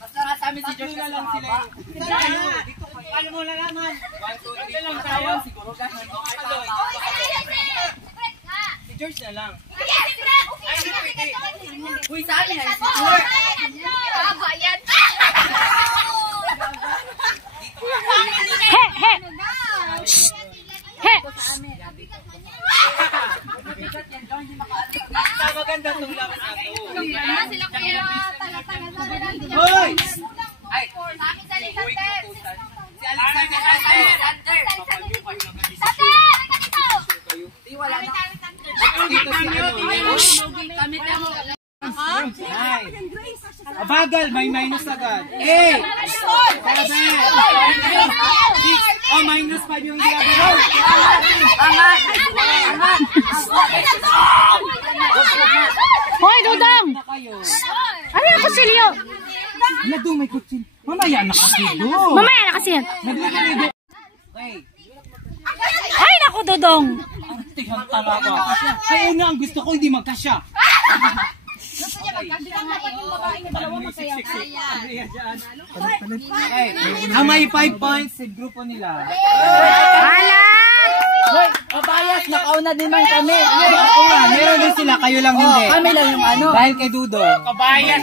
Basta nga sa amin si George na lang sila. Ano mo na naman? 1, 2, 3 lang tayo. Siguro ganun. Si George na lang. Uy, sa amin na. Bayan. He, he. He. Maganda itong lang ato. Sila kuya. Hoy! Ay, kami sa Alexander. Si Alexander. Abagal, may minus agad. Eh! Oh, minus pa yung ginagawa. Angat! Angat! Hoy, Dudong! Ano yung kutsilyo? Nadung may kutsil. Mamaya na kasi doon. Mamaya na kasi yan. Okay. Ay, naku, Dudong! Tingnan talaga. Kaya una ang gusto ko hindi magkasya. Okay. Ang may 5 points sa grupo nila. Hala! Hoy, kabayas, nakauna din man kami. Oo nga, meron din sila, kayo lang hindi. Kami lang yung ano. Dahil kay Dudong. Kabayas.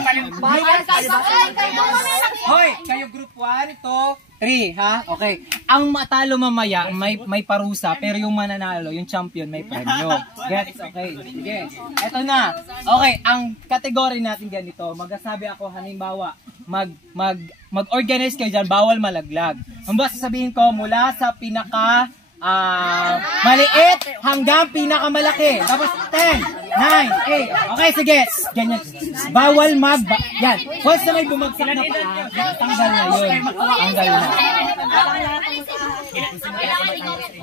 Hoy, kayo group 1, 2, 3, ha? Okay. Ang matalo mamaya, may parusa, pero yung mananalo, yung champion, may premyo. Gets? Okay. Sige. Eto na. Okay, ang kategory natin ganito, magsasabi ako, halimbawa, mag-organize kayo dyan, bawal malaglag. Ang ba sasabihin ko, mula sa pinaka maliit hanggang pinakamalaki. Tapos 10, 9, 8. Okay, sige. Ganyan. Bawal yan. Once na may bumagsak na paa, tanggal na yun. Tanggal na.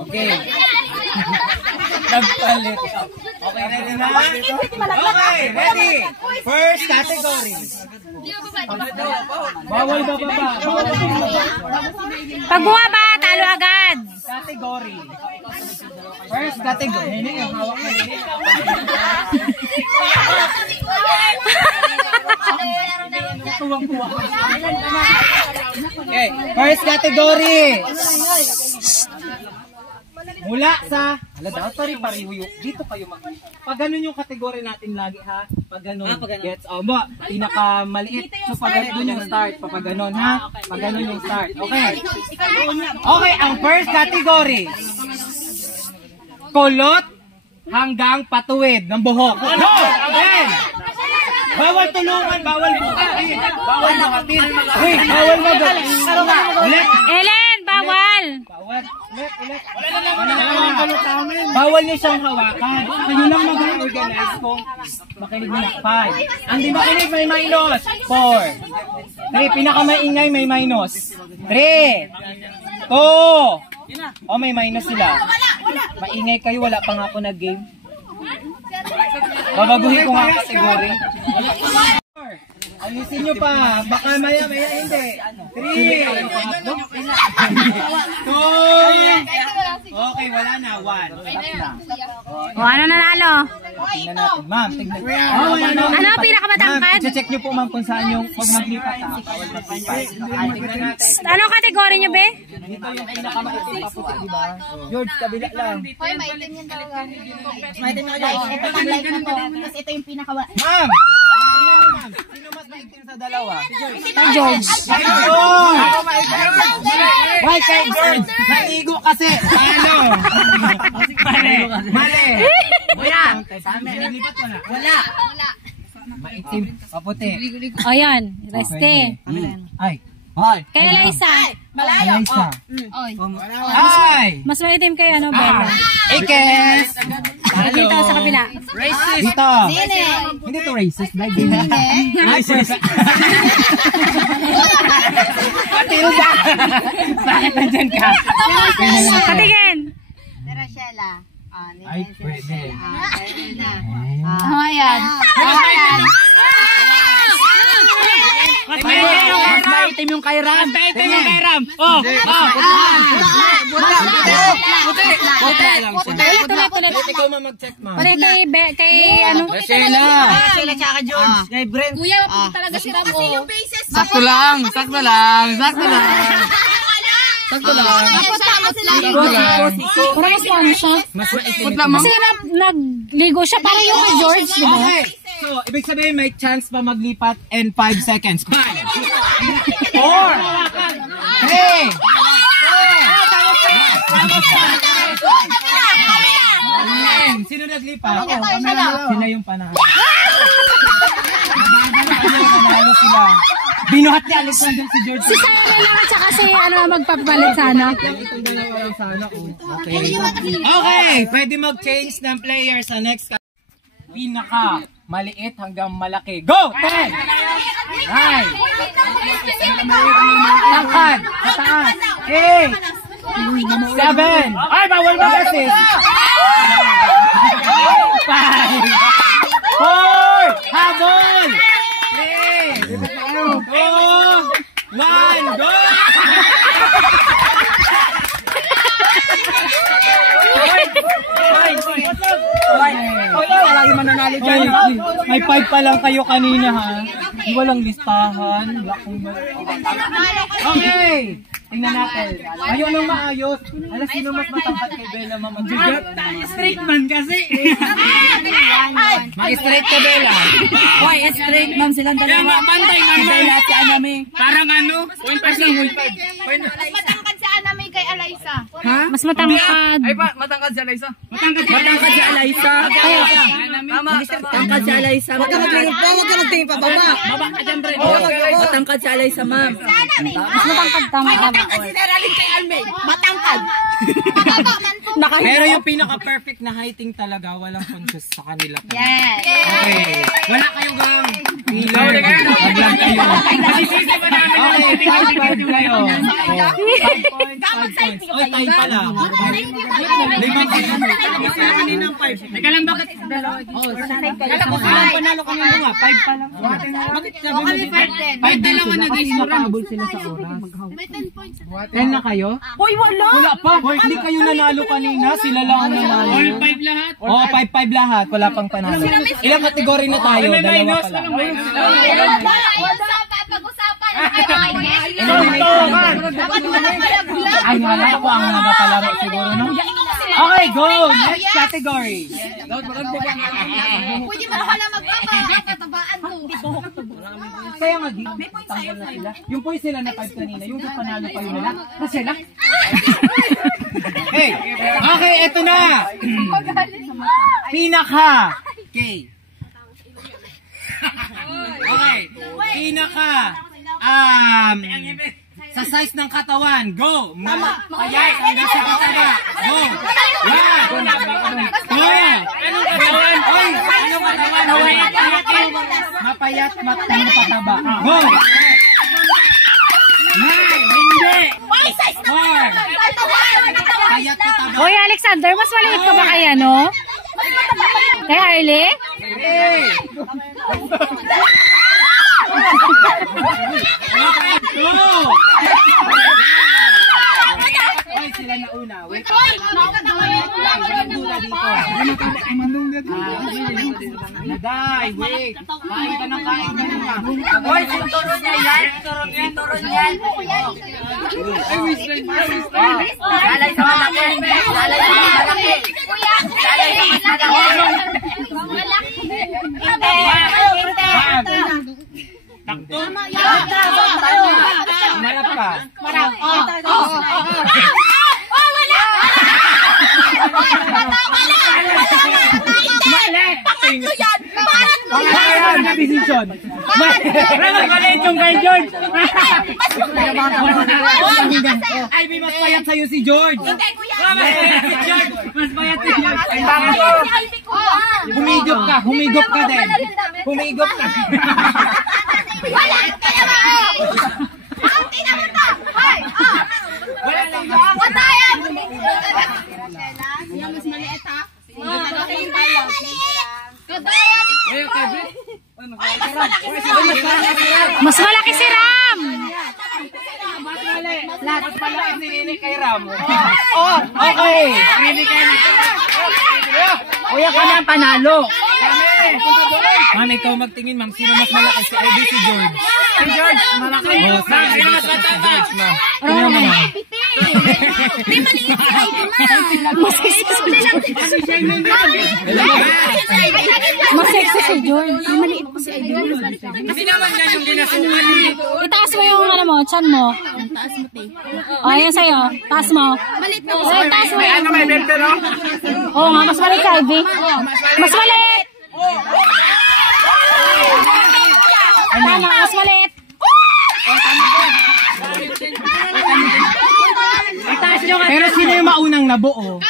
Okay. Nagpalit. Okay, ready na? Okay, ready. First category. Bawal bababa. Pag bumaba, talo agad. Category. First category. Nene, yung hawak mo nene. Okay, first category. Mula sa sorry, pariwiyok. Dito kayo pag ganun yung kategory natin lagi, ha? Pag ganun. Gets? Pinakamaliit. So pag ganun yung start. Pag ganun, ha? Pag ganun yung start. Okay. Okay, ang first category. Kulot hanggang patuwid ng buhok. Go! Again! Bawal tulungan, bawal bukatin. Bawal makatin. Uy, bawal magaling. Ulit. Ellen, bawal. Bawal. Ulit. Bawal niyo siyang hawakan. Kayo lang mag-organize kung makinig mo na. 5. Ang di makinig may minus. 4. 3. Pinakamaingay may minus. 3. 2. Oh, may minus sila. Maingay kayo, wala pa nga ako nag-game. Babaguhin ko nga kategory. Alisin nyo pa. Baka maya hindi. 3. 2. Okay, wala na. 1. Stop na. O, ano nanalo? Tingnan natin. Ma'am, tingnan. Ano ang pinakamatangkad? Ma'am, check nyo po ma'am kung saan yung huwag maglipat ha. Tingnan natin. Anong kategory nyo, be? Dito yung pinakamaitim paputi, diba? George, kabila lang. Hoy, maitim yan talaga. Maitim na guys. Ito pang like na to. Tapos ito yung pinaka... Ma'am! Sino mas maitim sa dalawa? Ay, George. Ako maitim! Why kay George? Naigo kasi! Ano? Mali! Mali! Wala! Wala! Maitim, paputi. Ayan, reste. Ay! Ay! Kaya Liza. Malayo! Oy. Ay! Mas maitim kayo, ano, Bella? Ikes! Dito sa kabila. Dito! Hindi to racist. Racist! Matilda! Bakit nandyan ka? Katigin. Rachela. Ay, pwede. Ayan. Mas may itim yung kay Ram. Basta itim yung kay Ram. Oh, Ulit. ikaw mag-check, ma'am. Ulit kay ano? Sheila. Sila tsaka George. Kay Brent. Kuya, talaga si Ram. Kasi yung bases. Sakto lang. Sakto lang. Sakto lang. Sakto lang. Para mas paano siya? Mas maitim. Put lang, ma'am. Kasi nagligo siya para yung kay George, di ba? Okay. So, ibig sabihin may chance pa maglipat in 5 seconds. 5, 4, 3, sino naglipat? Sila yung panalo. Panalo sila. Binuhat niya Alexander si George. Si Sana lang at saka si ano magpapalit sana. Itong dalawa lang sana. Okay. Okay, pwede mag-change ng player sa next pinaka maliit hanggang malaki. Go! 10! 9! Tangkad! Mataas! 8! 7! Ay, bawal mag-assist! 5! 4! Habol! 3! 2! 1! Go! Wala yung mananalo dyan. May 5 pa lang kayo kanina ha. Walang listahan. Okay! Tingnan natin. Ayaw nang maayos. Alas, sino mas matangkat kay Bella mamagbigat? Straight man kasi. Mag-straight ka, Bella. Hoy, straight man silang dalawa. Bantay na Si Bella at si Anami. Parang ano? 1% lang, 1.5. Mas matangkad si Anami kay Alaysa. Mas matangkad. Ay pa, matangkad si Alaysa. Matangkad si Alaysa. Tama, matangkad si Alaysa. Huwag ka nagtingin pa, baba. Baba ka dyan, Brent. Matangkad si Alaysa, ma'am. Mas matangkad tama. Kay Alme. Matangkad. Pero yung pinaka-perfect na heighting talaga, walang conscious sa kanila. Yes. Okay. Wala kayo gang. Healer. Mag-lang kayo. Okay, 5 points kayo. 5 points, 5 points. Oy, time pa lang. Limang kaninang 5. Teka lang, bakit? Kala ko sila panalo ka nga nga. 5 pa lang. Bakit sabi mo 5 dalawa na guys. Nakaabol sila sa oras. May 10 points. 10 na kayo? Hoy, wala. Wala pa. Hindi kayo nanalo kanina. Sila lang ang nanalo. All 5 lahat? Oo, 5-5 lahat. Wala pang panalo. Ilang kategory na tayo? Dalawa pa lang. Pag-usapan. Ay, wala ako ang nagapalaro siguro, no? Okay, go! Next category. Pwede mo pala magpapatabaan to. Kaya nga, tanggal na sila. Yung poise sila na 5 kanina, yung panalo pa yun nila. Na sila? Hey! Okay, eto na! Pinaka! Okay. Okay. Pinaka! Sa size ng katawan, go! Payat hanggang sa kataba. Go! Yan! Anong katawan? Oy! Anong katawan? Mapayat, matang pataba. Go! 9! Hindi! 4! Payat pataba. Hoy, Alexander, mas maliit ka ba kay ano? Kay Harley? Go! Ay, sila na una. Wait. Walang dula dito. Naday, wait. Kain ka ng kain ka na. Hoy, sinturon niya yan. Sinturon yan. Lalay sa malaki. Lalay sa malaki. Lalay sa mas malaki. Takto. Marap ka. Wala na decision. Mali yung kay George. Ay, may mas payat sa'yo si George. Mas payat si George. Mas payat si George. Humigop ka. Humigop ka din. Humigop ka. Wala! Kaya ba? Ang tinamot na! Hoy! Wala lang. Wala yan! Yung mas maliit ha. Mas malaki si Ram! Mas malaki si Rini kay Ramo. Oh, okay. Rini kay Kuya ka na panalo. Ma'am, ikaw magtingin, ma'am. Sino mas malaki? Si Ivy, si George? Si George, malaki. Oh, si Ivy, si George, ma'am. Tingnan mo, ma'am. Di maliit si Ivy, ma'am. Masexy si George. Maliit po si Ivy. Kasi naman yan yung dinasukan. Itaas mo yung ano mo, chan mo. Taas mo, te. O, ayan sa'yo. Taas mo. Maliit po. O, taas mo. Ano may bente, no? Oo nga, mas maliit ka, Ivy. Mas maliit! Tama, mas maliit. Pero sino yung maunang nabuo?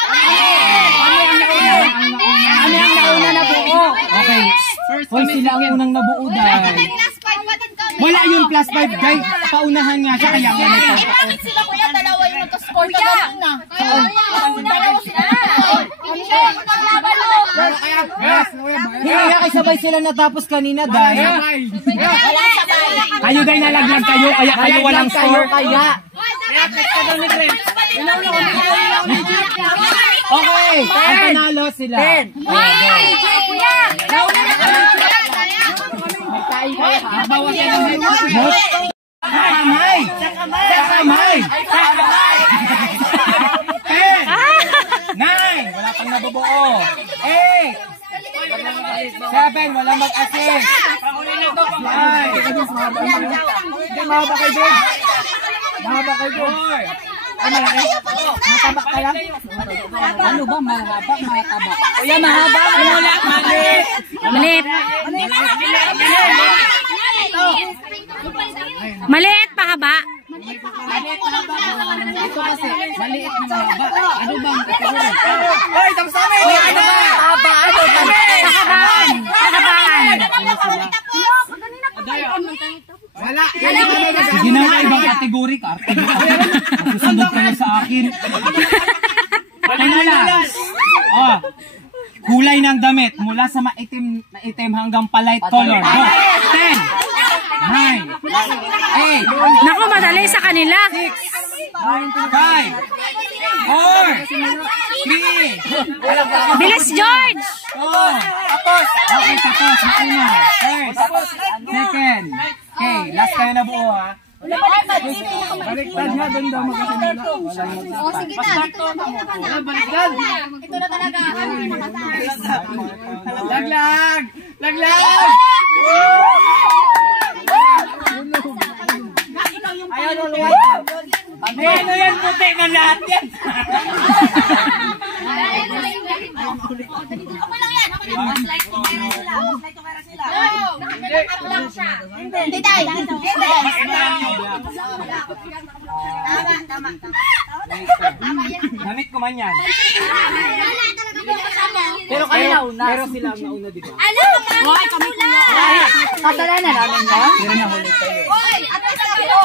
Ano yung nauna na buo? Okay. Hoy, sila ang unang nabuo dahil. Plus 5 pa din kami. Wala yung plus 5, guys. Paunahan nga siya, kaya nga may Eh, bakit sila kuya dalawa yung nagka-score ka ganun na? Dalawa sila. Hindi kaya sabay sila natapos kanina dahil. Kayo guys nalaglag kayo, kaya kayo walang score. Kaya. Okay, ang panalo sila. Bawas ka ng head. Kamay! Kamay! 10! 9! Wala pang nabubuo. 8! 7! Wala mag-assist. 5! Mahaba kayo doon. Mahaba kayo doon. Ano malaki? Mataba ka lang? Ano ba? Mahaba? Mataba? Kuya, mahaba? Wala, maliit. Maliit. Maliit pa haba. Ito kasi, maliit na mahaba. Ano bang? Hoy, tapos namin! Ano ba? Haba, ano ba? Pahabaan. Pahabaan. Wala. Sige na nga, ibang kategory ka. Susundot ka na sa akin. Ano lang? Oh, kulay ng damit mula sa maitim hanggang pa-light color. Go. 10, 9, 8, Naku, madali sa kanila. 5, 4, 3, Bilis, George. 2, tapos. Okay, tapos. Una. First. Second. Okay, last kayo na buo ha. Baliktad nga, doon daw magkasinala. O, sige na. Dito na. Baliktad. Ito na talaga. Laglag! Laglag! Ayan, uluwag. Ano yan, puti na lahat yan. Okay lang yan. Okay lang. Slide to camera sila. Nakaplang siya. Hindi tayo. Tama. Damit ko man yan. Wala talaga po kasama. Pero kayo nauna. Pero sila ang nauna, di ba? Alam mo, kami pula. Kasalanan namin ba? Pero nahuli kayo. Hoy, ano sabi ko?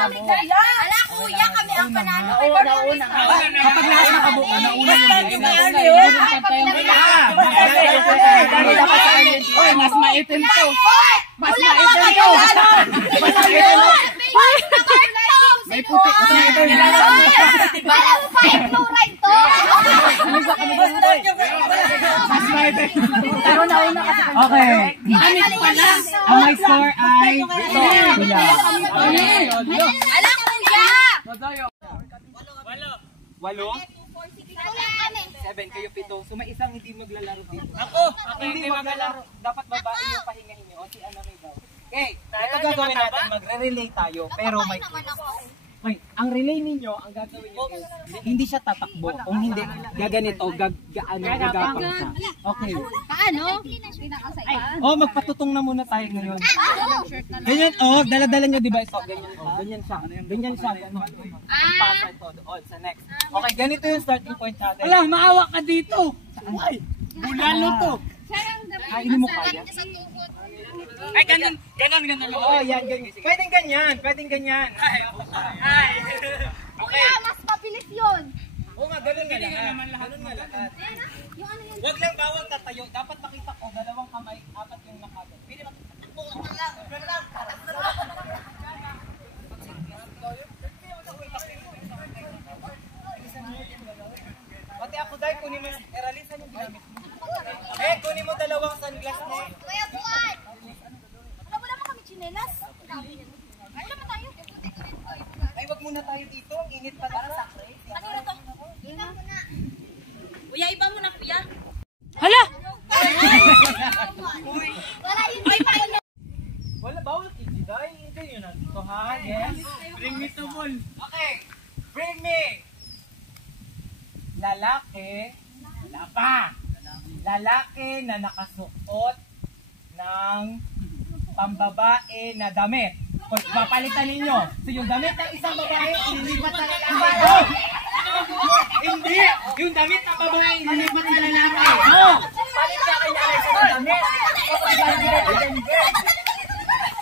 Ala, kuya, kami ang panalo. Kapag lahat nakabuo, nauna yung Hoy, mas maitim to. Mas maitim to. May puti. Wala mo pa i-fluoride to. Mas maitim. Okay. Ang may score ay sila. Ala, kuya. 8? Ito lang kami. 7 kayo 7. So may isang hindi maglalaro dito. Ako hindi maglalaro. Dapat babae yung pahingahin niyo. O si ano rin daw. Okay, ito gagawin natin. Magre-relay tayo. Pero may... Okay, ang relay ninyo, ang gagawin niyo is, hindi siya tatakbo. Kung hindi, gaganito, gagapang siya. Okay. Paano? Pinakasay. Oh, magpatutong na muna tayo ngayon. Ganyan, oh, dala-dala nyo, di ba? So, ganyan, oh, ganyan siya. Ganyan siya. Ano, pasa ito doon sa next. Okay, ganito yung starting point natin. Wala, maawa ka dito. Ay, bulalo to. Ay, hindi mo kaya? Ay, ganun. Oo, yan, ganyan. Pwedeng ganyan, pwedeng ganyan. Ay. Okay. Mas mabilis yun. Oo nga, ganun nga lahat. Ganun nga lahat. Huwag lang bawal tatayo. Dapat makita ko, dalawang kamay, apat yung nakagat. Pili lang. chinelas. Ay, naman tayo. Ay, wag muna tayo dito. Ang init pa lang. Kanino to? Iba mo na. Kuya, iba mo na, kuya. Hala! Wala yun. Ay, paano na? Wala, bawal kikiday. Hindi yun na dito, ha? Yes. Bring me to ball. Okay. Bring me. Lalaki. Wala pa. Lalaki na nakasuot ng pambabae na damit. Kung papalitan ninyo. So yung damit ng isang babae, ililipat sa lalaki. Oh! Hindi! Yung damit ng babae, ililipat sa lalaki. Oh! Palit ka kay lalaki sa damit.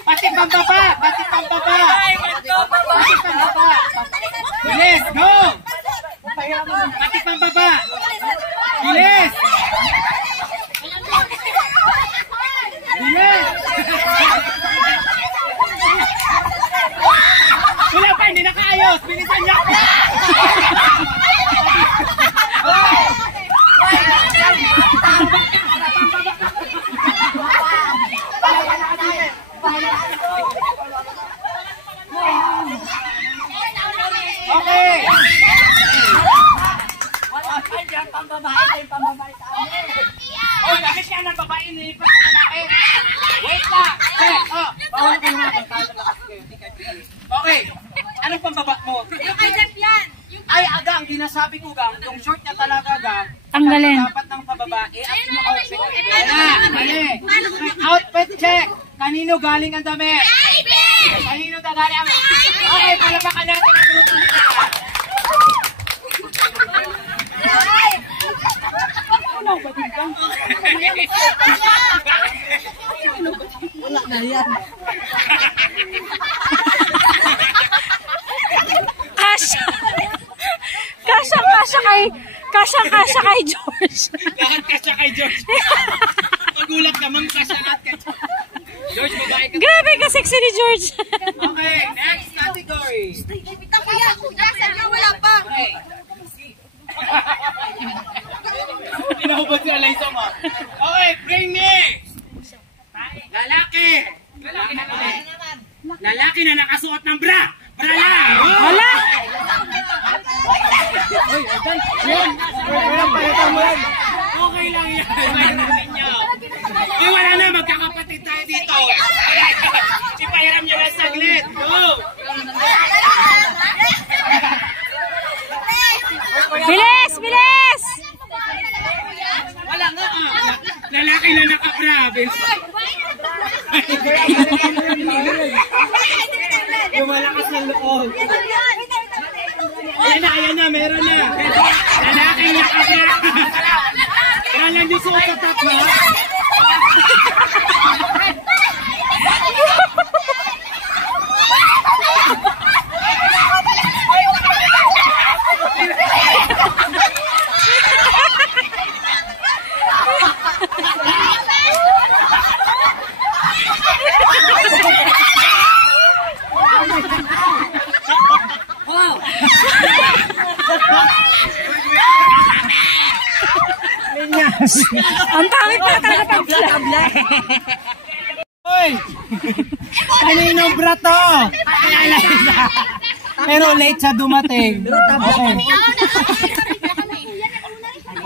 Pati pambaba! Pati pambaba! Pati pambaba! Bilis! Go! Pati pambaba! Bilis! Bilis! Wala pa! Hindi nakaayos! Bilisan niya! Okay! Oh, bakit ka ng babae nilipat sa lalaki? Wait lang! Check! Oh, bawal ko naman kung tayo lakas kayo. Okay! Anong pambaba mo? Yung kay Jeff yan. Ay, aga, ang sinasabi ko, gang, yung short niya talaga, gang, Tanggalin. dapat ng pababae at yung outfit. Wala, mali. Outfit check. Kanino galing ang damit? Kanino galing ang... Okay, palabakan natin ang grupo nila. Wala na yan. Kasya kay George. Lahat kasya kay George. Magulat naman kasya lahat kay George. George, babae ka. Grabe ka sexy ni George. Okay, next category. Bita kuya, kuya, sa'yo wala pa. Okay. Pinahubad si Alaysa mo. Okay, bring me. Lalaki. Lalaki na nakasuot ng bra. Bra lang. Hala! Okay lang yan. Wala na, magkakapatid tayo dito. Ipahiram nyo lang saglit. Go! Bilis! Bilis! Wala nga. Lalaki na nakabra. Yung malakas ng loob. Ayan na, meron na. Lalaki nakabra. Kaya lang yung suot sa top, ha? Ang pangit na talaga tabla. Hoy! Kaninong bra to? Pero late siya dumating. Okay.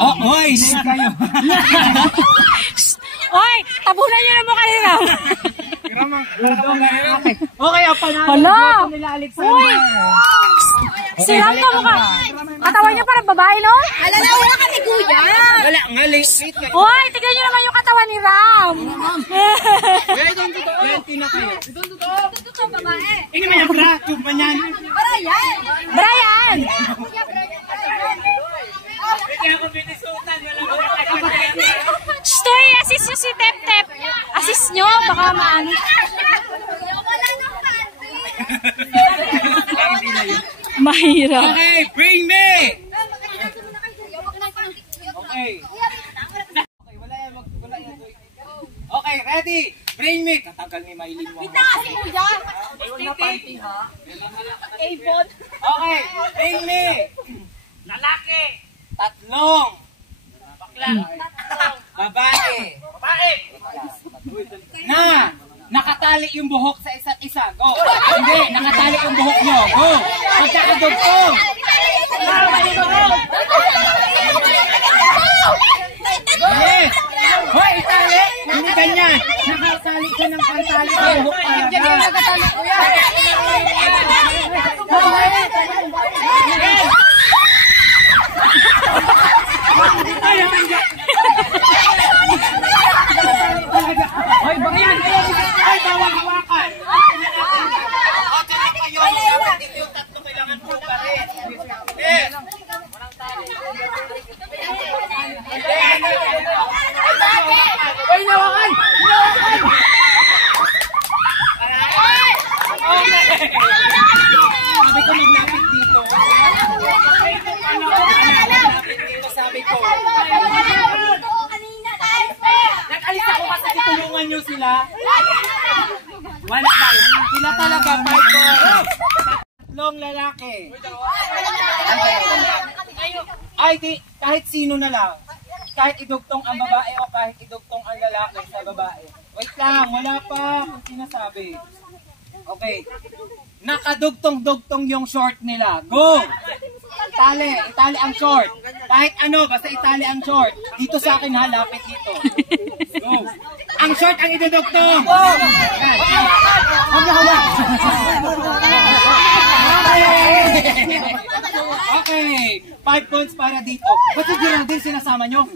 Oh, hoy! Late kayo. Oy! Tabunan niyo na mukha nila. Okay, ang panalo. Hala! Grupo nila Alexander. Siram na mukha. Katawan niya parang babae, no? Alala, wala kami kuya. Wala nga, late nga. Oy! Tignan niyo naman yung katawan ni Ram. Pwede na kayo. Ito ka babae. Ini mo yung bra, tube man yan. Para yan. Brian! Kaya ako binisutan, wala mo Stoy, assist nyo si Tep Tep. Assist nyo, baka maano. Wala nang panty. Mahirap. Okay, bring me! Okay. Okay, wala yan. Okay, ready? Bring me! Katagal ni Maylin mo. Bita kasi kuya. Avon. Okay, bring me! Lalaki! Tatlong! Bakla! Babae! Babae! Na nakatali yung buhok sa isa't isa. Go. Hindi, nakatali yung buhok nyo. Go. Magkakadugtong. Yes. Hoy, itali. Hindi ganyan. Nakatali ka ng pantali sa buhok. Hoy, bagyan. Hoy, bawang hawakan. Yung tatlo kailangan po pa rin. Yes. Hoy, nawakan! Sabi ko maglapit dito. Maglapit dito, sabi ko. Nag-alis ako kasi itulungan nyo sila. Wala ba? Sila talaga, fighter. Tatlong lalaki. Ay, di, kahit sino na lang. Kahit idugtong ang babae o kahit idugtong ang lalaki sa babae. Wait lang, wala pa kung sinasabi. Okay. Nakadugtong-dugtong yung short nila. Go! Itali ang short. Kahit ano, basta itali ang short. Dito sa akin ha, lapit dito. Go! Ang short ang idudugtong! Go! Okay! 5 points para dito. Ba't si Geraldine sinasama nyo?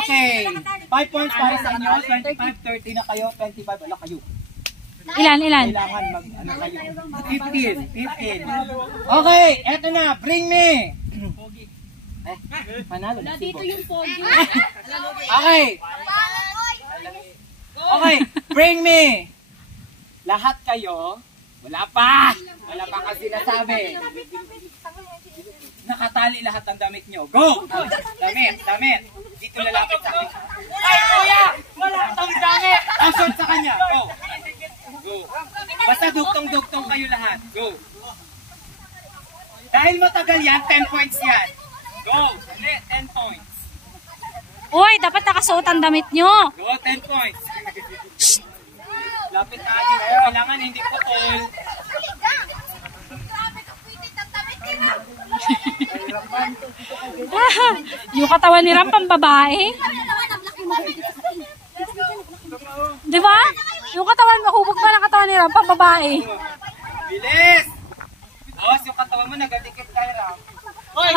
Okay. 5 points para sa inyo. 25, 30 na kayo. 25, wala kayo. Ilan? Kailangan mag-ano kayo. 15. Okay, eto na. Bring me. Panalo na. Dito yung pogi. Okay, bring me. Lahat kayo. Wala pa kasi nasabi. Nakatali lahat ng damit nyo. Go! Damit. Dito lalapit sa akin. Ay, kuya! Wala tong damit! Ang short sa kanya. Go! Basta dugtong-dugtong kayo lahat. Go! Dahil matagal yan, 10 points yan. Go! 10 points. Uy, dapat nakasuot ang damit nyo. Go, 10 points. Lapit na dito. Kailangan hindi putol. Yung katawan ni Ram, pambabae. Di ba? Yung katawan, mahubog pa ng katawan ni Ram, pambabae. Bilis! Awas yung katawan mo, nagadikit kay Ram. Hoy!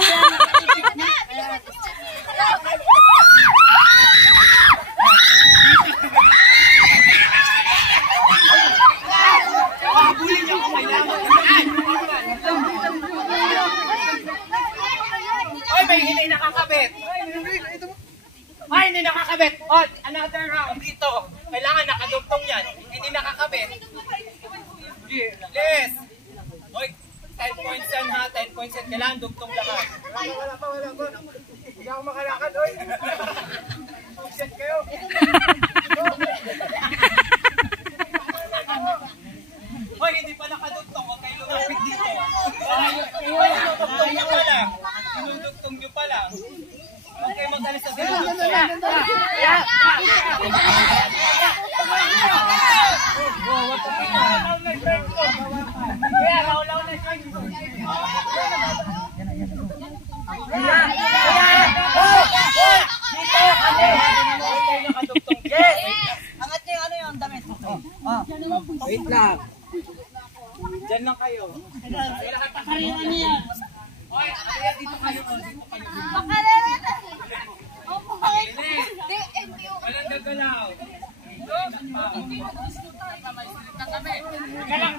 Habulin niyo kung kailangan. Hoy, may hindi nakakabit. Ay, hindi nakakabit. Oh, another round dito. Kailangan nakadugtong yan. Hindi nakakabit. Yes. Hoy, 10 points yan ha. 10 points yan. Kailangan dugtong lahat. Wala pa. Hindi ako makalakad, hoy. Puset kayo. Hoy, hindi pa nakadugtong. Huwag kayo lumapit dito. Dinudugtong nyo pa lang. Dinudugtong nyo pa lang. Huwag kayo mag-alis sa dinudugtong. Angat niyo yung ano yung damit. Wait lang. Diyan lang kayo. Pakariwan niya. Hoy, dito kayo. Walang gagalaw.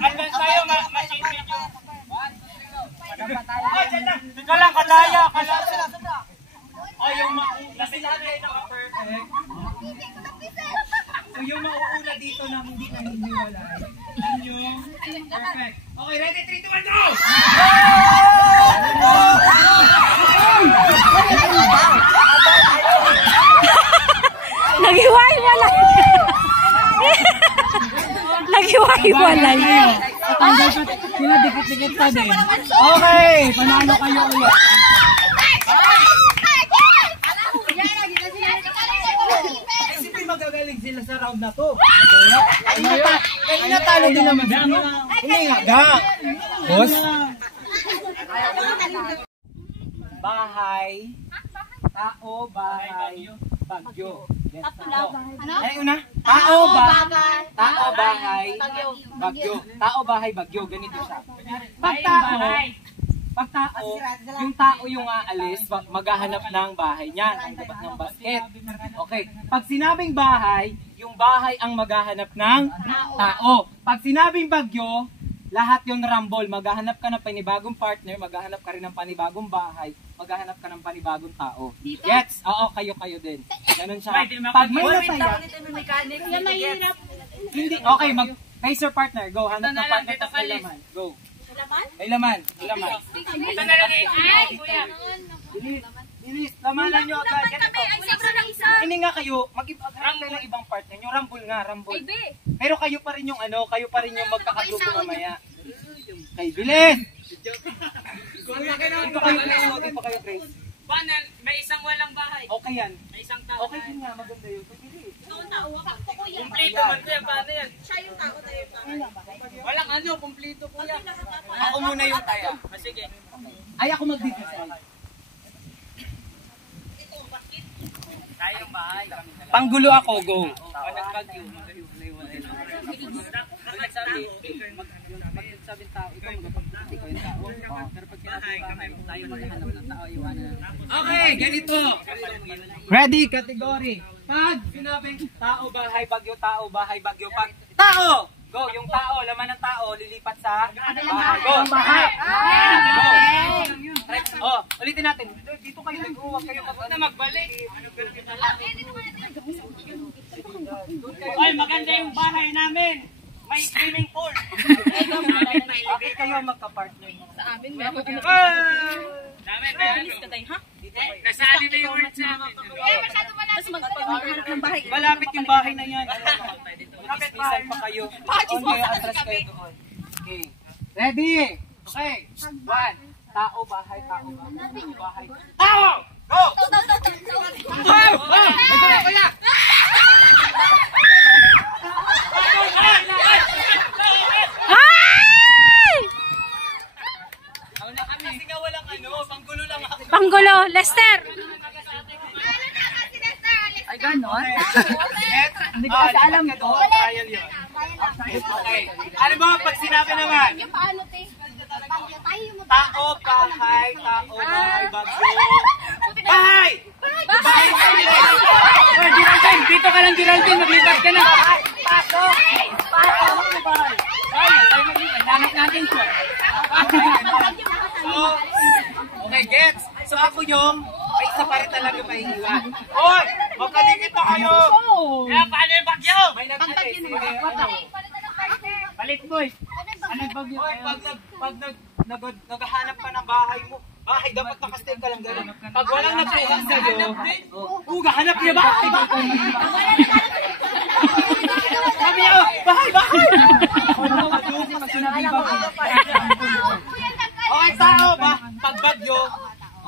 Advance tayo, masipit yung... Hoy, diyan lang. Dito lang, kalaya. O, yung kasi lahat kayo naka-perfect. So, yung mauuna dito na hindi ka hiniwalay. Yung perfect. Okay, ready? 3, 2, 1, go! Naghiwa-hiwalay. Naghiwa-hiwalay. Sila dikit-dikit pa din. Okay, panalo kayo ulit. Magagaling sila. sila sa round na to. Kanina talo din naman sila. Hindi nga, gang. Boss? Bahay. Tao, bahay, bagyo. Ay, una. Tao, bahay, bagyo. Tao, bahay, bagyo. Ganito siya. Pag tao, yung tao yung aalis, maghahanap ng bahay niyan, ang dapat ng basket. Okay. Pag sinabing bahay, yung bahay ang maghahanap ng tao. Pag sinabing bagyo, lahat yung rumble. Maghahanap ka ng panibagong partner, maghahanap ka rin ng panibagong bahay, maghahanap ka ng panibagong tao. Gets? Oo, kayo din. Ganun siya. Pag may nataya, hindi, okay, Pacer partner, go. Hanap ng partner, tapos may laman. Go. May laman. Bilis, lamanan nyo agad. Hindi nga kayo, mag-ibagay kayo ng ibang partner. Yung rumble nga, rumble. Pero kayo pa rin yung kayo pa rin yung magkakagrupo mamaya. Okay, bilis! Dito kayo, Grace. Panel, may isang walang bahay. Okay yan. May isang tao. Okay din nga, maganda yun. Bilis. Kumplito man kuya, paano yan? Walang kumplito kuya. Ako muna yung taya. Sige. Ay, ako mag-design. Kayong bahay. Panggulo ako, go. Pag nagbagyo, maghiwalay na. Pag nagsabing tao, ikaw magpapagpapit ko yung tao. Pero pag kinasabing bahay, tayo maghahanap ng tao, iwanan na. Okay, ganito. Ready, category. Pag sinabing tao, bahay, bagyo, tao, bahay, bagyo, pag tao! Go, yung tao, laman ng tao, lilipat sa bahay. Go, bahay! Go! Oh, ulitin natin. Dito kayo nag-uwag kayo na magbalik. Ay, maganda yung bahay namin. May swimming pool. Okay kayo magka-partner. Sa amin, Namin, nasali na yung words namin. masyado malapit ng bahay. Malapit yung bahay na yan. Mag-ismisan pa kayo. On kayo, atras kayo doon. Okay. Ready? Okay. One. Tao, bahay, tao, bahay. Tao! Go! Go! Ito na, kuya! Kasi nga walang panggulo lang ako. Panggulo, Lester. Ay, ganon? Hindi ko kasi alam ito. Trial yun. Okay. Ano ba pag sinabi naman? Paano, te? Tao, bahay, bagyo. Bahay! Bahay! Geraldine, dito ka lang Geraldine, maglipat ka na. Pasok! Pasok! Tayo maglipat, hanap natin siya. So, okay, gets? So ako yung, ay isa pa rin talaga maiiwan. Hoy! Magkadikit na kayo! Kaya paano yung bagyo? May nag-alay, sige, Palit boy. Hoy, naghahanap ka ng bahay mo, bahay, dapat nakastay ka lang gano'n. Pag walang nagkuha sa'yo, hanap niya bahay! Sabi niya, bahay! Okay, tao ba? Pag bagyo,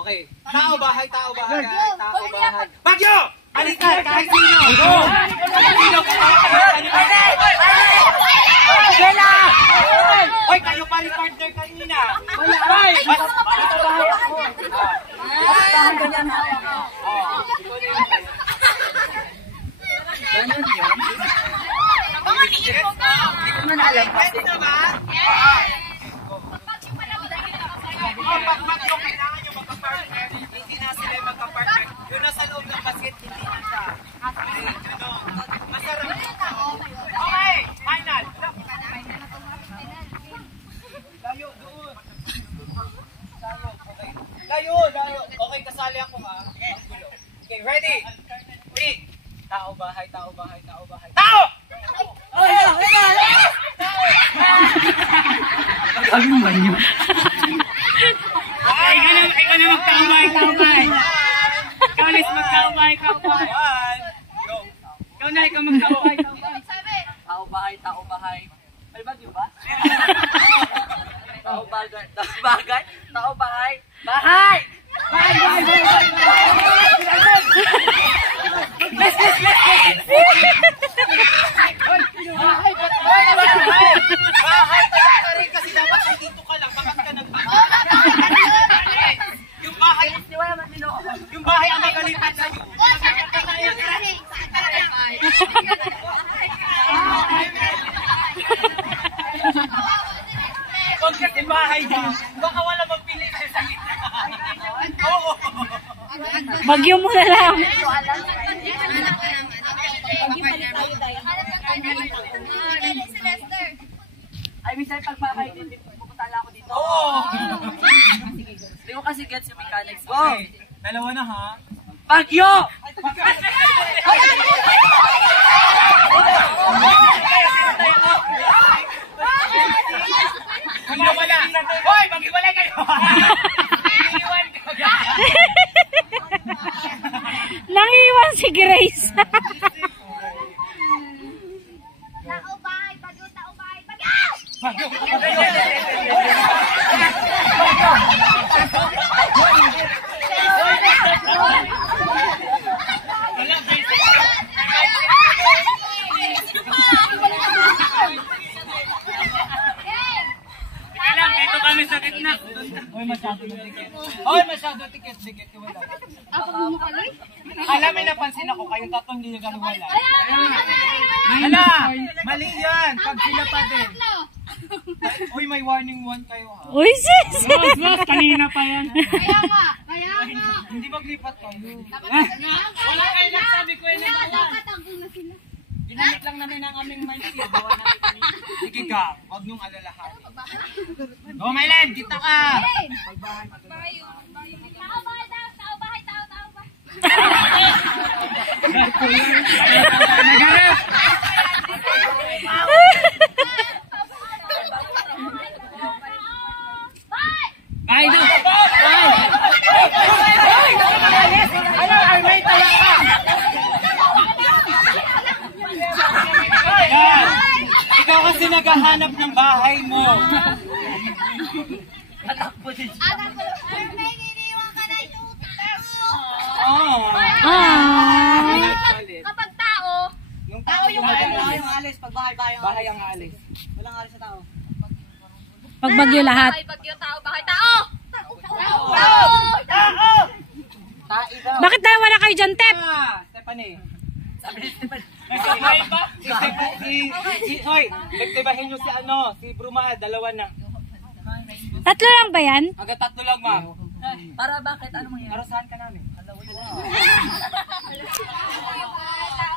okay. Tao, bahay. Bagyo! Alikan, kahit sino! Go! Sino? Hoy, kayo pa rin partner kanina. Hoy! Basta bahay ako. Bastahan ganyan ha. Ganyan yan. Hindi ko na alam kasi. Pag bagyo, kailangan nyo magka-partner. Hindi na sila magka-partner. Yun nasa loob ng basket, hindi na siya. Masarap. Okay, final. Layo, doon. Layo. Okay, kasali ako ha. Okay, ready? 3. Tao, bahay. Tao! Ano man yun? Ikaw na magkaubay. Ikaw na magkaubay. Go. Ikaw magkaubay. Tao bahay. May bagyo ba? Tao bahay. Bahay! Bahay talaga rin kasi dapat dito ka lang. Bakit ka yung bahay ang magalitan sa'yo. Huwag kasi bahay ba? Baka wala magpili tayo sa gitna. Oo. Bagyo mo na lang. Ay, minsan pagpapay din, pupunta lang ako dito. Oo. Hindi ko kasi gets yung mechanics. Go! Okay. Dalawa na ha. Bagyo! Maghiwala. Hoy, maghiwala kayo. Iniwan ko. Nangiwan si Grace. Tao bahay, bagyo, tao bahay, bagyo! Dito kami sa gitna. Hoy, masyado na tiket. Hoy, masyado tiket. Wala. Alam, may napansin ako. Kayong tatlong hindi nagkahiwala. Hala! Mali yan. Pag sila pa din. Uy, may warning one kayo ha. Uy, sis! Kanina pa yan. Kaya nga. Hindi maglipat kayo. Wala kayo nagsabi ko yun. Ginamit lang namin ang aming mindset. Sige ka, huwag nung alalahan. Go, Mylen! Kita ka! Tao bahay, tao bahay, tao bahay. Nagarap! Ay, no! Ano, may talaka! Yan! Ikaw kasi naghahanap ng bahay mo. May niniwan ka na yung Oh. Kapag tao, Yung tao yung alis, pag bahay ang bahay ang alis. Walang alis sa tao. Pag bagyo lahat. bahay, bagyo, tao, bahay, tao! Tai daw. Bakit dalawa na kayo dyan, Tep? Stephanie. Nagkabay ba? Hoy, nagtibahin nyo si si Bruma, dalawa na. Tatlo lang ba yan? Hanggang tatlo lang, ma'am. Para bakit? Ano mangyayari? Para saan ka namin? Tao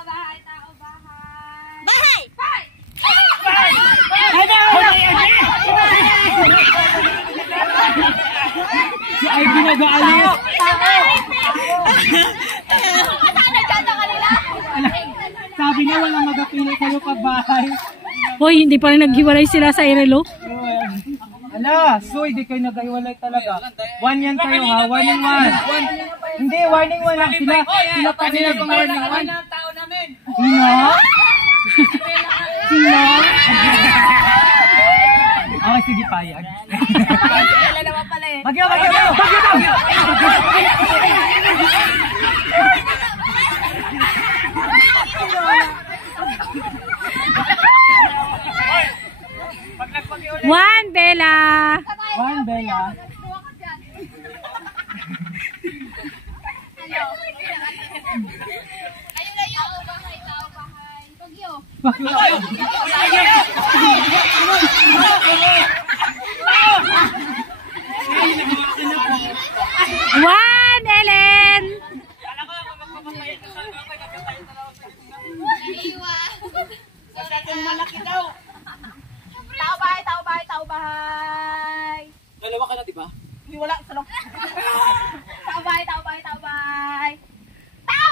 bahay, tao bahay. Bahay! Si Ivy nag-aalis. Sana dyan na kanila? Sabi niya walang magapili kayo pa bahay. Hoy, hindi pa rin naghiwalay sila sa Irelo. Ala, so hindi kayo nag-iwalay talaga. One yan kayo ha, warning one. Hindi, warning one lang. Sila pa rin ang warning one. Sino? Sino? Okay, sige, payag. Wala naman pala eh. Bagyo! One, Bella. One, Bella. Ayun na yun. Tao bahay. Bagyo. One, Ellen. Tao bahay, tao bahay, tao bahay. Dalawa ka na, di ba? Hindi, wala. Isa lang. Tao bahay, tao bahay, tao bahay. Tao!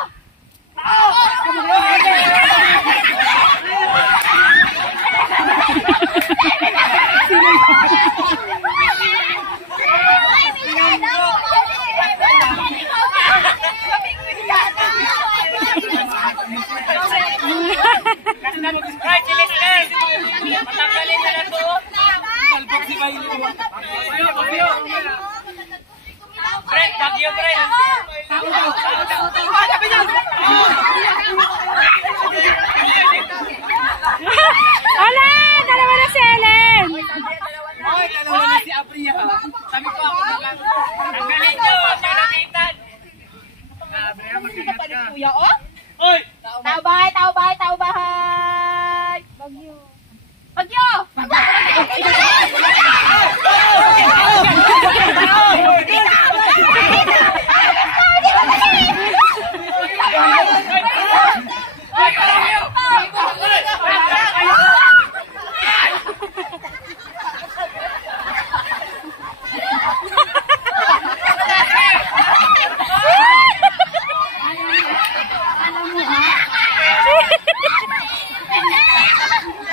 Matanggalin na na to. Talbog si Bailey. Bagyo, Brent. kuya, oh. Oy! Tao bahay, tao bahay, tao bahay. Bagyo. Bagyo!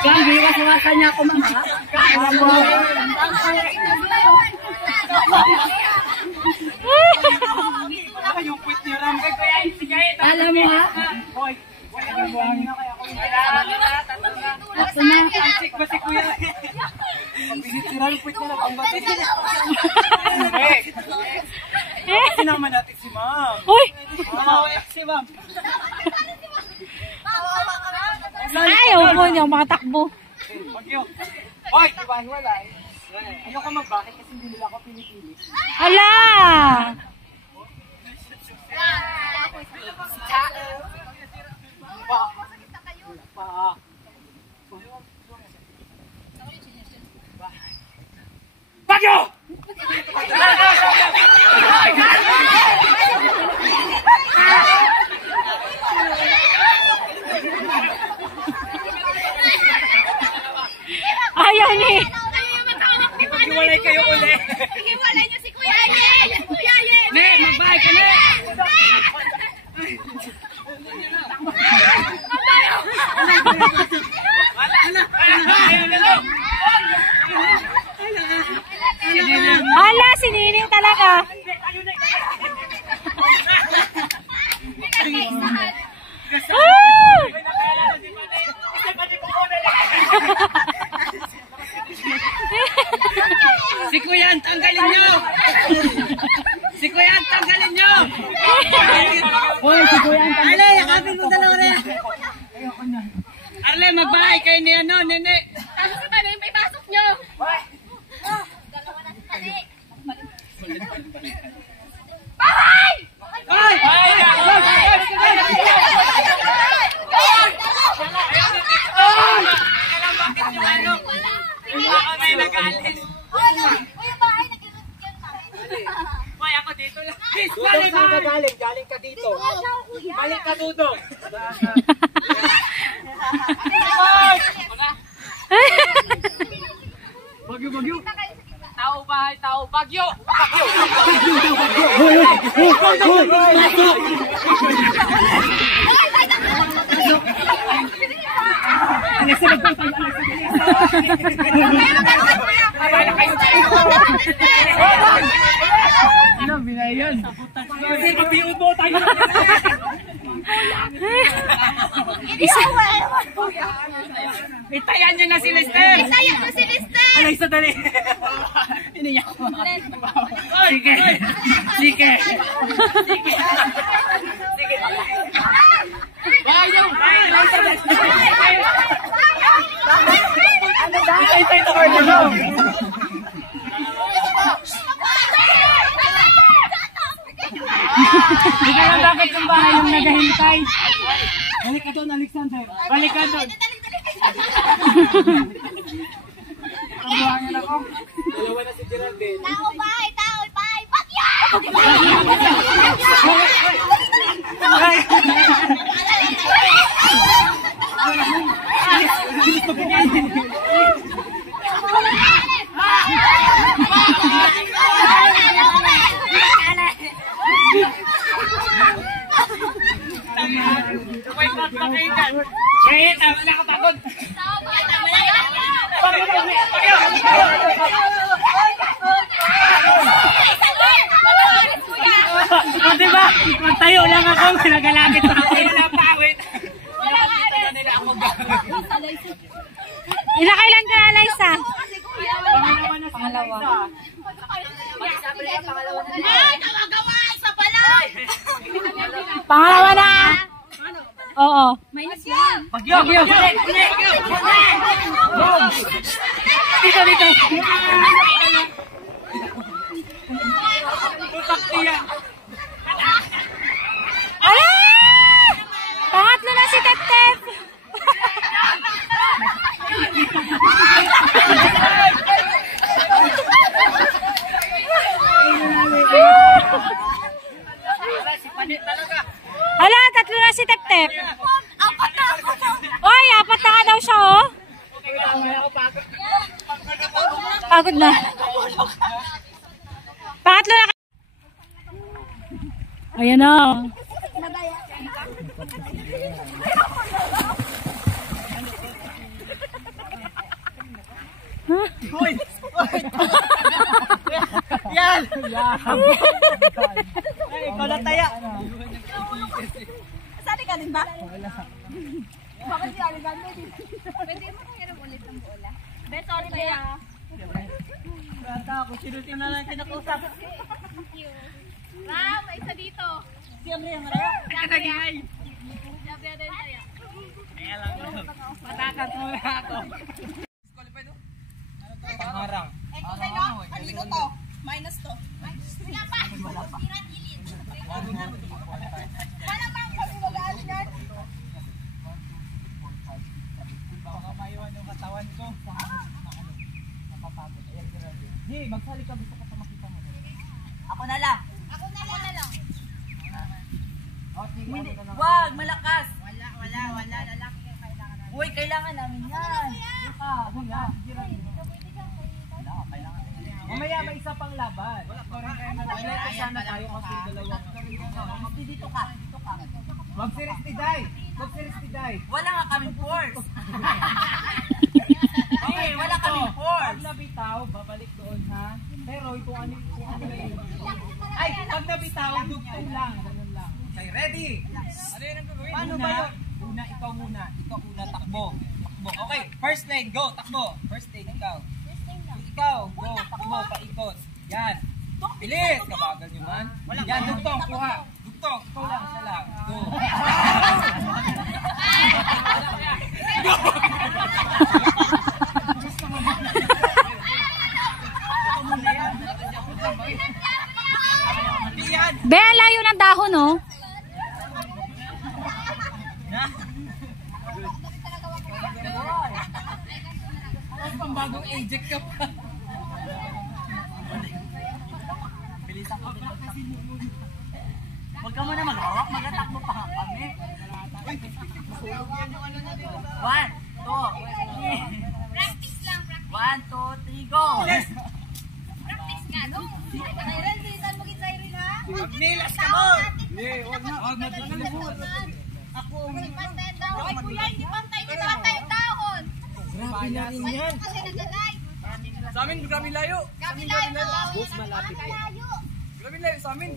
Gang, iwas-iwasan niya ako, mama. Alam mo. Alam mo, ha? Ako na. Sinama natin si ma'am. Uy! Si ma'am. Ay, huwag mo, hindi ako makatakbo. Bagyo. Hoy, hiwa-hiwalay. Ayoko magbakit kasi hindi nila ako pinipili. Ala! Bagyo! Ayaw ni! Hiwalay kayo uli. Hiwalay niyo si Kuya Yel! Kuya Yel! Ne, magbahay ka, ne! Hala, sinining talaga. Ah! Si Kuya, tanggalin nyo! Si Kuya, tanggalin nyo! Hoy, si Kuya, tanggalin nyo! Ale, yakapin mo dalawa rin! Arle, magbahay kayo ni ano, nene! Tapos sa paano yung may pasok niyo? Dalawa na si Tali. Bahay! Hoy! Hoy, ako dito lang! Dudong saan ka galing? Galing ka dito. Balik ka, Dudong. Bagyo. Tao bahay, tao bagyo! Ano, binayan? Kasi mabiyon mo tayo! Itayan niyo na si Lester! Sayang mo si Lister! Alay, dali! Iniyak mo. Sige! Sige! Sige! Bayong! Ito ito ko na lang! Hindi ka lang bakit yung bahay yung naghahintay. Balik ka doon, Alexander. Balik ka doon. Dalawa na si Geraldine. Tao bahay, tao bahay, bagyo! Wait, magpakaitan. Wait, wala ka pagod. O, diba? Magtayo lang ako. Nagalapit pa ako. Wala pa, wait. Ilakailan ka na, Liza? Pangalawa na si Pangalawa. Ay, gawagawa! Isa pala! Pangalawa na! Oo. Bagyo! Dito, dito! Tutak niya! Ala! Pagod na. Pangatlo na. Ayan na. Hoy! Yan! Ay, ikaw na taya. Sali ka din ba? Bakit si Aligan? Pwede mo kung hirap ulit ng bola. Ben, sorry ba ya? Bata ako, sinutin na lang kinakausap. Thank you. Ram, isa dito. Siyempre yung maraya. Nagingay. Sabi na din tayo. Matakat mo na ako. Pangarang. Ito sa'yo, kanino to? Minus to. Wala pa. Wala pa. Wala pa ang pag-umagaan yan. Baka maiwan yung katawan ko. Napapagod. Ayan, G, magsali ka. Gusto ko pa makita mo. Ako na lang. Ako na lang. Wag, malakas. Wala. Lalaki yung kailangan natin. Uy, kailangan namin yan. Mamaya may isa pang laban. Wala sana tayo kasi dalawang. Dito ka. Mag-series ni Day. Mag-series ni Day. Wala nga kaming force. Okay, wala kaming force. Pag nabitaw, babalik doon ha. Pero kung ano yun. Ay, pag nabitaw, dugtong lang. Ganun lang. Okay, ready? Ano yun ang gagawin? Paano ba yun? Una, ikaw muna. Ikaw una, takbo. Okay, first lane, go, takbo. First lane, ikaw. Ikaw, go, takbo, paikot. Yan. Bilis! Kabagal nyo man. Yan, dugtong, kuha. Dugtong, ikaw lang, siya lang. Go. Be, layo ng dahon, oh. Pambagong eject ka pa. Huwag ka muna maghawak, magatakbo pa kami. 1, 2, 3. Practice lang, practice. 1, 2, 3, go! Practice nga, no? Siren, bilisan mo kita, Siren, ha? Magnilas ka mo! Huwag na. Ako. Ay, kuya, hindi pantay na naman tayong dahon. Grabe na rin yan. Kasi nagagay. Sa amin, grabe layo. Kami layo. Boss, malapit yan. Layo. Grabe layo sa amin.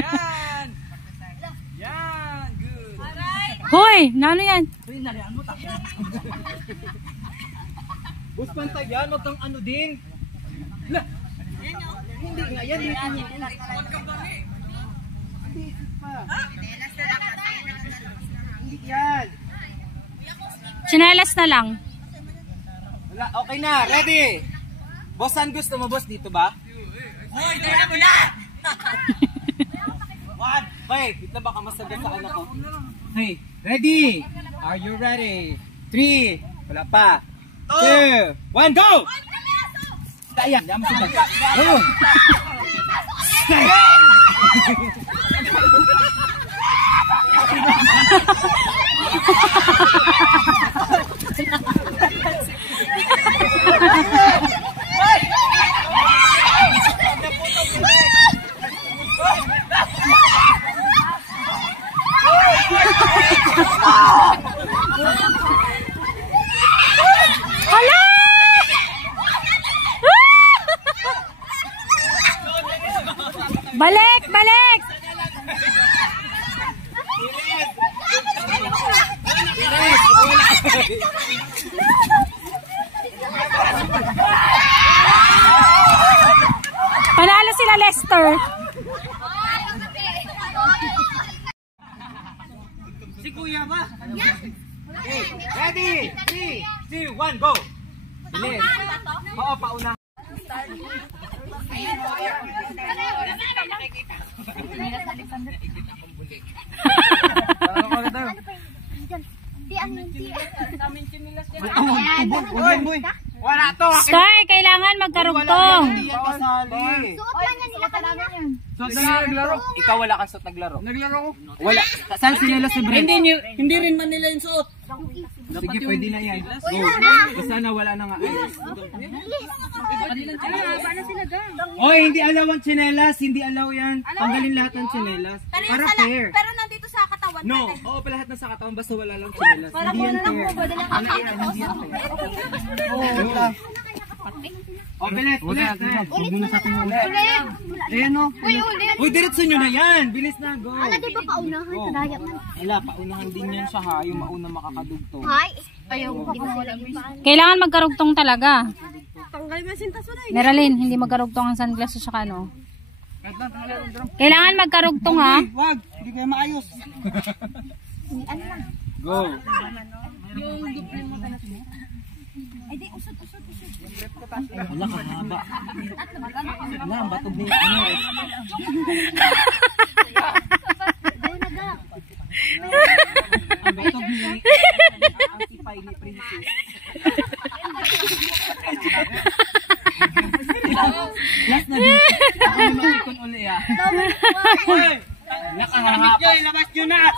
Yan! Yan! Good! Aray. Hoy, nano yan? Boss, pantay yan. Huwag kang ano din. La! Hindi nga yan. Huwag kang bali. Hindi pa. Hindi yan. Chinelas na lang. Wala, okay na. Ready? Boss, saan gusto mo, boss? Dito ba? Hoy, kaya mo na! One. Wait, ito baka masagot sa anak ko. Hey, ready? Are you ready? 3. Wala pa. 2. 1, go! Kaya, diyan mo sila. Go! Stay! Hala! Balik! Balik! Panalo sila Lester. Si Kuya ba? Okay, ready? 3, 2, 1, go! Bilis. Oo, pauna. Wala to! Sky, kailangan magkarugtong. Hindi yan kasali. Suot lang yan nila kanina. Suot na naglaro. Ikaw wala kang suot naglaro. Naglaro ko. Wala. Saan sila si Brent? Hindi rin man nila yung suot. Sige, pwede na yan. Go. Basta na wala na nga ice. Oy, hindi alaw ang tsinelas. Hindi alaw yan. Tanggalin lahat ng tsinelas. Para fair. Pero nandito sa katawan. No, oo, lahat na sa katawan basta wala lang tsinelas. Hindi yan fair. Ano yan, hindi yan fair. Oo. Oh, bilis. Huwag mo na sa akin ulit. Ayan o. Uy, diretso nyo na yan. Bilis na, go. Di ba paunahan? Go. Kadayap na. Wala, paunahan din yan siya ha. Yung mauna makakadugtong. Hi. Ayaw, di ko wala. Kailangan magkarugtong talaga. Tanggal mo yung sintas wala. Neralyn, hindi magkarugtong ang sunglasses sa ano. Kailangan magkarugtong ha. Wag, hindi kayo maayos. Go. Wala ka haba. Wala, ang batog ni ano eh. Ang batog ni ang tipay ni Princess. Last na din. Ako yung mag-ikon uli ah. Hoy! Nakahaba. Ilabas nyo na!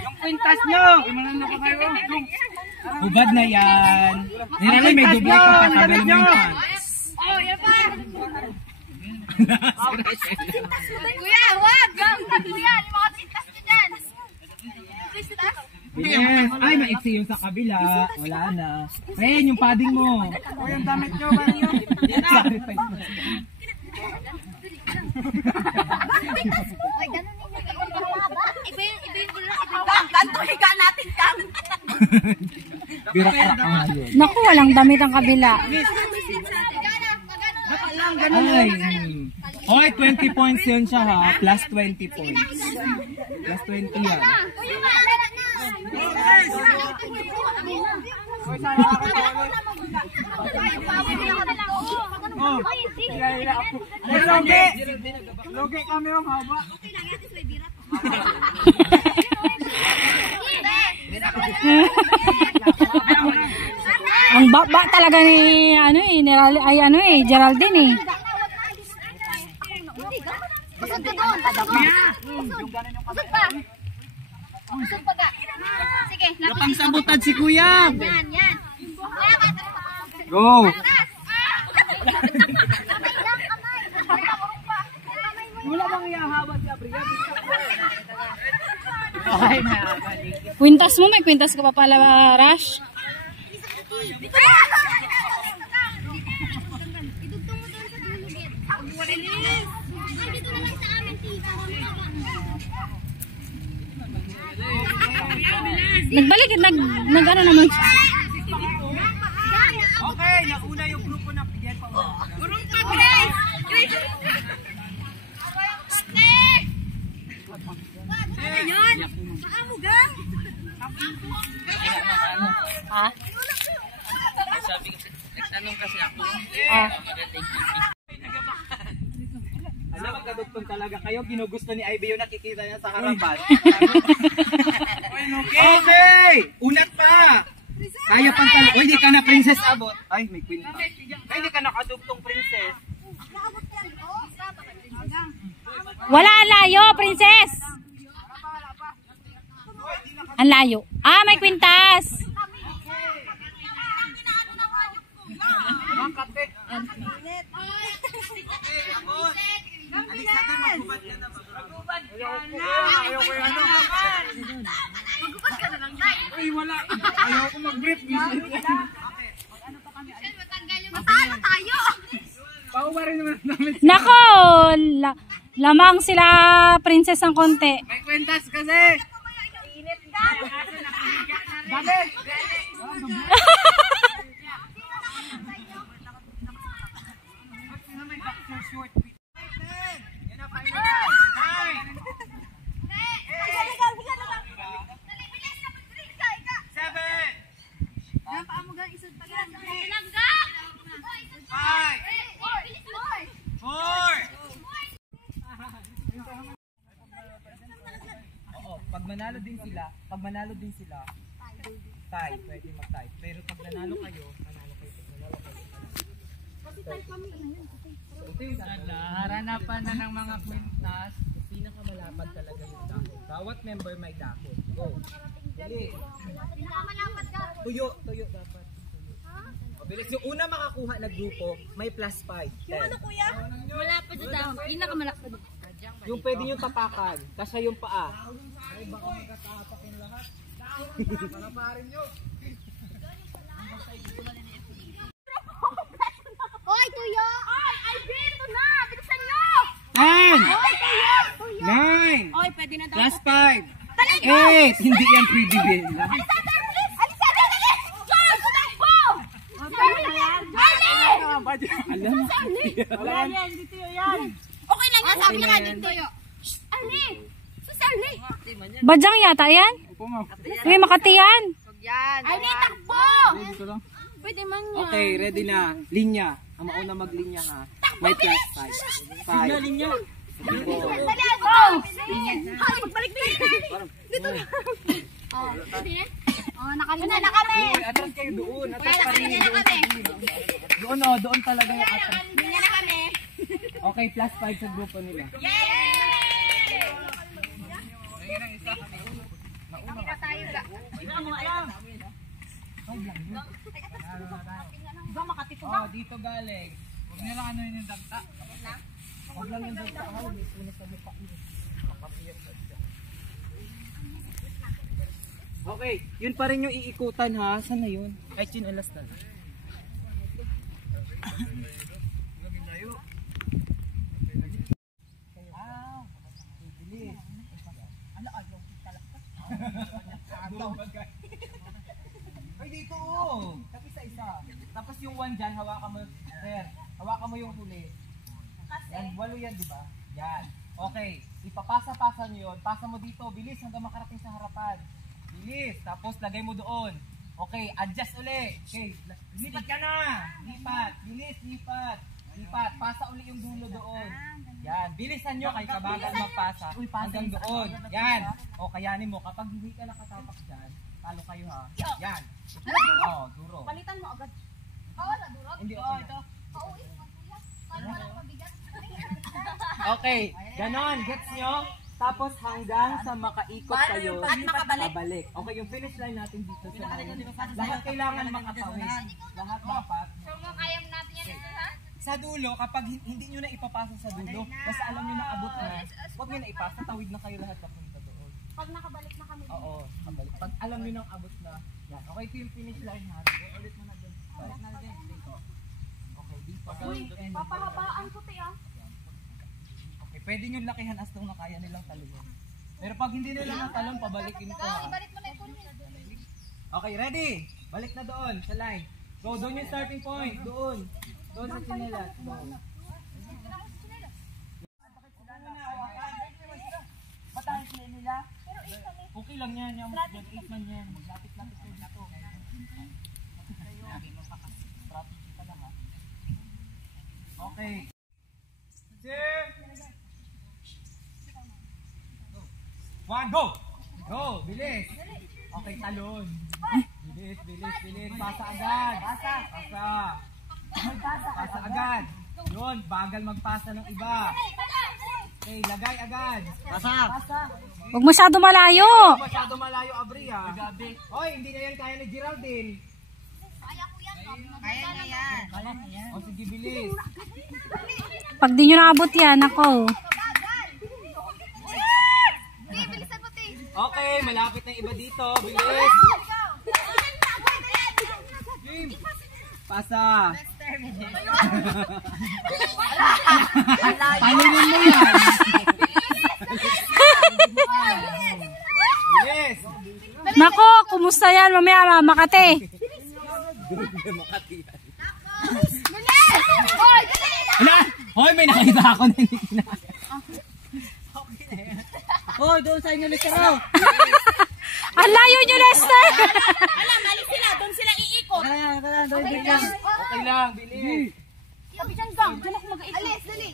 Yung kwintas nyo! Imanan ko kayo. Hubad na yan. Niralay may duble ka pa. Tagal mo yung pants. Oh, yan pa. Kuya, wag! Gawag kuya! Yung mga sintas nyo dyan! Sintas? Yes. Ay, maiksi yung sa kabila. Wala na. Ren, yung padding mo. O yung damit nyo, ba nyo? Sacrifice mo. Okay, ganun ninyo. Iba yung bulak. Ganto, higa natin kang. Birak-rak ka ngayon. Naku, walang damit ang kabila. Ay. Okay, 20 points yun siya ha. Plus 20 points. Plus 20 yan. Logi kami yung haba. Ang baba talaga ni ano eh, ay ano eh, Geraldine eh. Usod ka doon. Usod pa. Usod pa ka. Sige, Lapang sabutad si kuya. Yan, yan. Go. Okay na. Kwintas mo, may kwintas ka pa pala, Rash. Idugtong mo doon sa dulugit. Ay, dito na lang sa amin, tita. Nagbalik, nag ano naman. Okay, nauna yung grupo na pigyan pa. Urong pa, Grace! Grace! Ano yun? Saan mo gang? Ha? Nagtanong kasi ako. Alam, magkadugtong talaga kayo. Ginugusto ni Ivy yung nakikita niya sa harapan. Okay! Unat pa! Kaya pang talaga. Uy, di ka na princess abot. Ay, may queen pa. Ay, di ka nakadugtong princess. Wala, ang layo, princess! Ang layo. Ah, may kwintas! Ay, wala. Ayaw ko mag-brief. Matalo tayo! Pauwa rin naman namin. Nako! Lamang sila princess ng konti. May kwentas kasi. Bakit? Pag manalo din sila, tie, pwede mag-tie. Pero pag nanalo kayo, manalo kayo. Haranapan na ng mga kwintas, pinakamalapad talaga yung dahon. Bawat member may dahon. Go. Bilis. Pinakamalapat ka. Tuyo dapat. Bilis. Yung una makakuha na grupo, may +5. Yung ano kuya? Malapad sa dahon. Pinakamalapad. Yung pwede nyo tapakan, kasi yung paa. Hoy, tuyo! Ay, Alberto na! Bilisan nyo! 10, Hoy, tuyo! Tuyo! 9, Hoy, pwede na daw. +5, Talaga! 8. Hindi yan pretty bill. Alexander, please! Alexander, dali! George, tumakbo! Alam mo. Okay lang yan, sabi na nga din tuyo. Arne! Sus, Arne! Badyang yata yan? May Makati yan. Arne, takbo! Pwede man yan. Okay, ready na. Linya. Ang mauna maglinya ha. May +5. 5. Linya. Dali, go! Hoy, magbalik na yun. Dito na. Oh, nakalinya na kami. Uy, atras kayo doon. Atras pa rin. Nakalinya na kami. Doon doon talaga yung atras. Nakalinya na kami. Okay, +5 sa grupo nila. Nakita tayo ga. Oh, dito galing. Huwag nila ano yung dagta. Huwag lang yung dagta. May puno sa mukha mo. Okay, yun pa rin yung iikutan ha. Saan na yun? Ay, chinalas na. Ay, dito oh. Tapos isa. Tapos yung 1 dyan, hawakan mo. Sir, hawakan mo yung huli. Yan, 8 yan, di ba? Yan. Okay, ipapasa-pasa nyo yun. Pasa mo dito, bilis hanggang makarating sa harapan. Bilis, tapos lagay mo doon. Okay, adjust uli. Okay, lipat ka na. Lipat, bilis, lipat. Lipat, pasa uli yung dulo doon. Yan, bilisan nyo kay kabagal magpasa hanggang doon. Yan. O, kayanin mo. Kapag hindi ka nakatapak dyan, talo kayo ha. Yan. Oh, duro. Palitan mo agad. Wala, durog. Hindi ako. Ito. Pauwi mo, kuya. Paano walang mabigat? Okay, ganon. Gets nyo? Tapos hanggang sa makaikot kayo, pabalik. Okay, yung finish line natin dito sa lahat kailangan makatawid. Lahat dapat. So, kaya natin yan ito, ha? Sa dulo, kapag hindi nyo na ipapasa sa dulo, basta alam nyo na abot na, huwag nyo na ipasa, tawid na kayo lahat papunta doon. Pag nakabalik na kami. Oo, kabalik. Pag alam nyo nang abot na, yan. Okay, ito yung finish line natin. Ulit mo na doon. Okay, dito. Papahabaan ko, te, ah. Okay, pwede nyo lakihan as long na kaya nilang talungan. Pero pag hindi nila natalon, pabalikin ko ha. Ibalik mo na yung puno. Okay, ready? Balik na doon sa line. Go, doon yung starting point. Doon. Doon sa chinelas. Go. Matahan sila nila. Okay lang yan. Yung 8 man yan. Lapit-lapit kayo dito. Strategy ka lang ha. Okay. One, go! Go! Bilis! Okay, talon. Bilis, bilis, bilis. Pasa agad. Pasa. Pasa agad. Yun, bagal magpasa ng iba. Okay, lagay agad. Pasa. Huwag masyado malayo. Masyado malayo, Abri ha. Hoy, hindi na yan kaya ni Geraldine. Kaya na yan. O sige, bilis. Pag di nyo naabot yan, ako. Bilisan mo, te. Okay, malapit na yung iba dito. Bilis. Pasa. Palunin mo yan. Bilis. Nako, kumusta yan? Mamaya Makati. Hoy, may nakita ako na hindi kinaya. Oh, doon sa inyo Lester raw. Ang layo nyo, Lester! Alam, mali sila. Doon sila iikot. Okay lang, bilis. Sabi dyan, gang. Diyan ako mag-iikot. Alis, dali.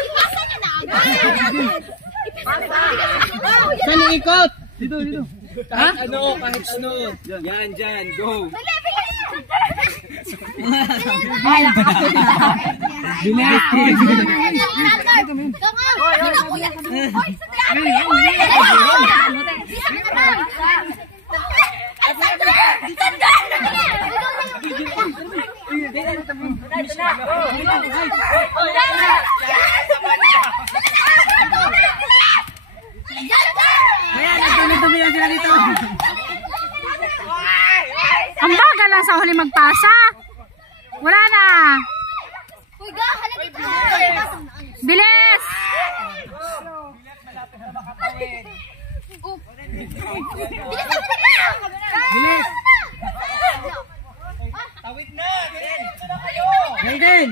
Ipasa niya na agad. Saan iikot? Dito. Kahit ano. Yan, dyan, go. Dali, bilis. Ang bagal lang sa huli magpasa. Wala na. Uy, ga, halika dito. Bilis! Bilis! Tawid na! Diretso na kayo! Raiden!